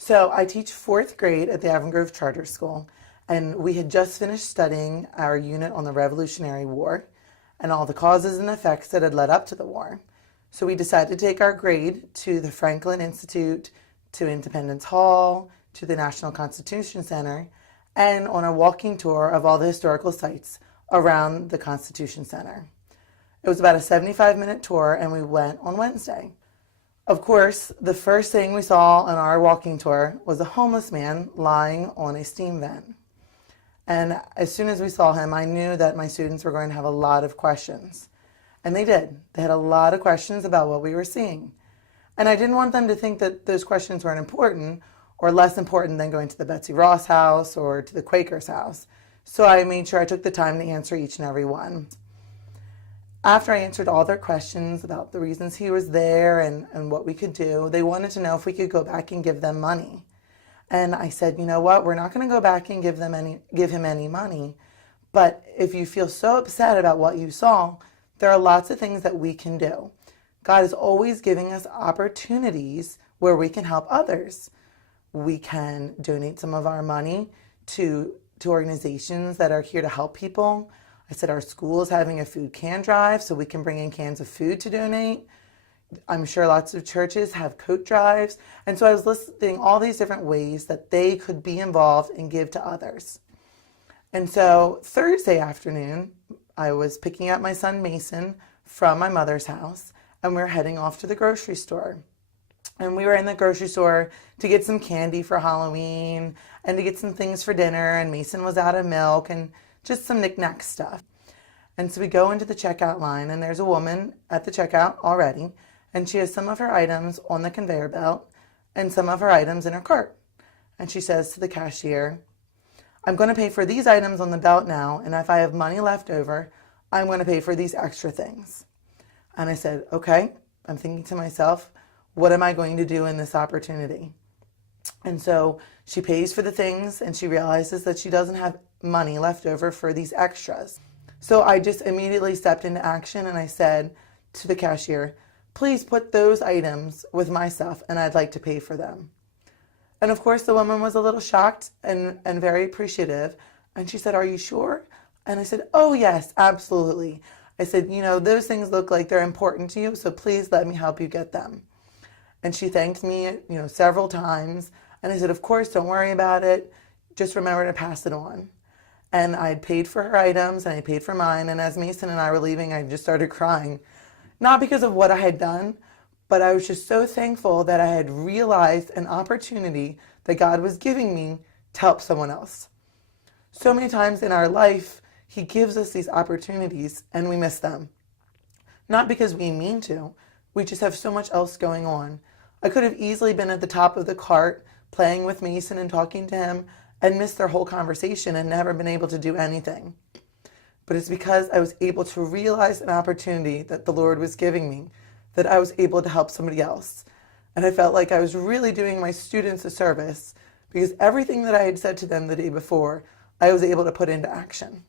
So I teach fourth grade at the Avon Grove Charter School, and we had just finished studying our unit on the Revolutionary War and all the causes and effects that had led up to the war. So we decided to take our grade to the Franklin Institute, to Independence Hall, to the National Constitution Center, and on a walking tour of all the historical sites around the Constitution Center. It was about a 75-minute tour, and we went on Wednesday. Of course, the first thing we saw on our walking tour was a homeless man lying on a steam vent. And as soon as we saw him, I knew that my students were going to have a lot of questions. And they did. They had a lot of questions about what we were seeing. And I didn't want them to think that those questions weren't important or less important than going to the Betsy Ross house or to the Quaker's house. So I made sure I took the time to answer each and every one. After I answered all their questions about the reasons he was there and what we could do, they wanted to know if we could go back and give them money. And I said, you know what, we're not going to go back and give him any money. But if you feel so upset about what you saw, there are lots of things that we can do. God is always giving us opportunities where we can help others. We can donate some of our money to organizations that are here to help people. I said our school is having a food can drive, so we can bring in cans of food to donate. I'm sure lots of churches have coat drives. And so I was listing all these different ways that they could be involved and give to others. And so Thursday afternoon, I was picking up my son Mason from my mother's house, and we were heading off to the grocery store. And we were in the grocery store to get some candy for Halloween and to get some things for dinner, and Mason was out of milk and just some knick-knack stuff. And so we go into the checkout line, and there's a woman at the checkout already, and she has some of her items on the conveyor belt and some of her items in her cart. And she says to the cashier, I'm going to pay for these items on the belt now, and if I have money left over, I'm going to pay for these extra things. And I said, okay. I'm thinking to myself, what am I going to do in this opportunity? And so she pays for the things, and she realizes that she doesn't have money left over for these extras. So I just immediately stepped into action, and I said to the cashier, please put those items with my stuff, and I'd like to pay for them. And of course, the woman was a little shocked and very appreciative. And she said, are you sure? And I said, oh yes, absolutely. I said, you know, those things look like they're important to you, so please let me help you get them. And she thanked me, several times. And I said, of course, don't worry about it. Just remember to pass it on. And I had paid for her items, and I paid for mine. And as Mason and I were leaving, I just started crying. Not because of what I had done, but I was just so thankful that I had realized an opportunity that God was giving me to help someone else. So many times in our life, He gives us these opportunities and we miss them. Not because we mean to, we just have so much else going on. I could have easily been at the top of the cart playing with Mason and talking to him and missed their whole conversation and never been able to do anything. But it's because I was able to realize an opportunity that the Lord was giving me, that I was able to help somebody else. And I felt like I was really doing my students a service because everything that I had said to them the day before, I was able to put into action.